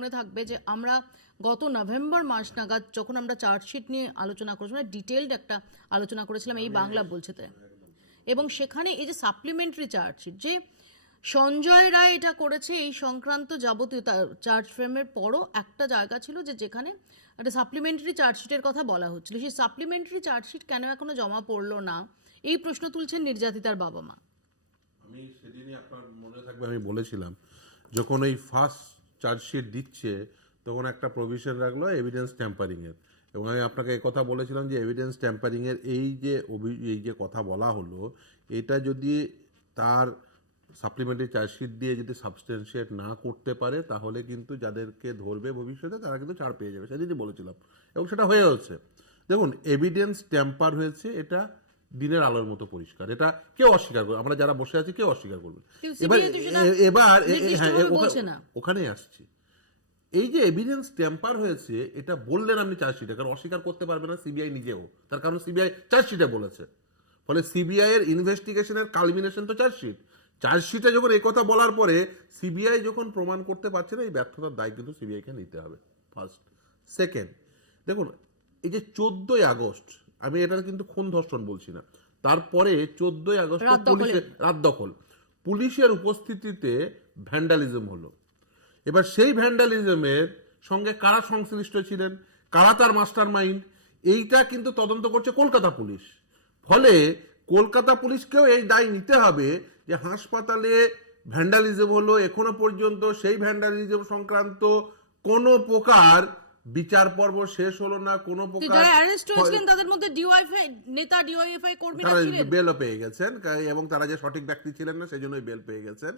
মনে থাকবে যে আমরা গত নভেম্বর মাস নাগাদ যখন আমরা চার্জশিট নিয়ে আলোচনা করেছিলাম, ডিটেইলড একটা আলোচনা করেছিলাম এই বাংলা বলছেতে, এবং সেখানে এই যে সাপ্লিমেন্টারি চার্জশিট যে সঞ্জয় রায় এটা করেছে এই সংক্রান্ত যাবতীয় চার্জ ফ্রেমের পরও একটা জায়গা ছিল যে যেখানে একটা সাপ্লিমেন্টারি চার্জশিটের কথা বলা হচ্ছিল। সেই সাপ্লিমেন্টারি চার্জশিট কেন এখনো জমা পড়লো না, এই প্রশ্ন তুলছেন নির্যাতিতার বাবা মা। আমি সেদিনই আপনার মনে থাকবে আমি বলেছিলাম, যখন এই ফার্স্ট চার্জশিট দিচ্ছে তখন একটা প্রভিশন রাখলো এভিডেন্স ট্যাম্পারিংয়ের, এবং আমি আপনাকে এই কথা বলেছিলাম যে এভিডেন্স ট্যাম্পারিংয়ের এই যে কথা বলা হলো, এটা যদি তার সাপ্লিমেন্টারি চার্জশিট দিয়ে যদি সাবস্টেন্সিয়েট না করতে পারে তাহলে কিন্তু যাদেরকে ধরবে ভবিষ্যতে তারা কিন্তু ছাড় পেয়ে যাবে, সেদিনই বলেছিলাম, এবং সেটা হয়ে হচ্ছে। দেখুন, এভিডেন্স ট্যাম্পার হয়েছে, এটা দিনের আলোর মতো পরিষ্কার, এটা কেউ অস্বীকার করবে, আমরা যারা বসে আছি কেউ অস্বীকার করবে। এবার ওখানে আসছি, এই যে এভিডেন্স ট্যাম্পার হয়েছে এটা বললেন আপনি চার্জশিটে, কারণ অস্বীকার করতে পারবে না সিবিআই নিজেও, তার কারণ সিবিআই চার্জশিটে বলেছে, ফলে সিবিআই এর ইনভেস্টিগেশনের কালমিনেশন তো চার্জশিটে যখন এই কথা বলার পরে সিবিআই যখন প্রমাণ করতে পারছে না, এই ব্যর্থতার দায় কিন্তু সিবিআইকে নিতে হবে, ফার্স্ট। সেকেন্ড, দেখুন এই যে 14ই আগস্ট, আমি এটার কিন্তু খুন ধর্ষণ বলছি না, তারপরে 14ই আগস্ট পুলিশের রাত দখল, পুলিশের উপস্থিতিতে ভ্যান্ডালিজম হলো। এবার সেই ভ্যান্ডালিজমের সঙ্গে কারা সংশ্লিষ্ট ছিলেন, কারা তার মাস্টার মাইন্ড, এইটা কিন্তু তদন্ত করছে কলকাতা পুলিশ। ফলে কলকাতা পুলিশকেও এই দায় নিতে হবে যে হাসপাতালে ভ্যান্ডালিজম হলো, এখনো পর্যন্ত সেই ভ্যান্ডালিজম সংক্রান্ত কোনো প্রকার বিচার পর্ব শেষ হলো না, কোনো প্রকার তাদের মধ্যে নেতা ডিওয়াইএফআই কর্মীরা ছিলেন, বেলও পেয়ে গেছেন, এবং তারা যে সঠিক ব্যক্তি ছিলেন না সেই জন্যই বেল পেয়ে গেছেন।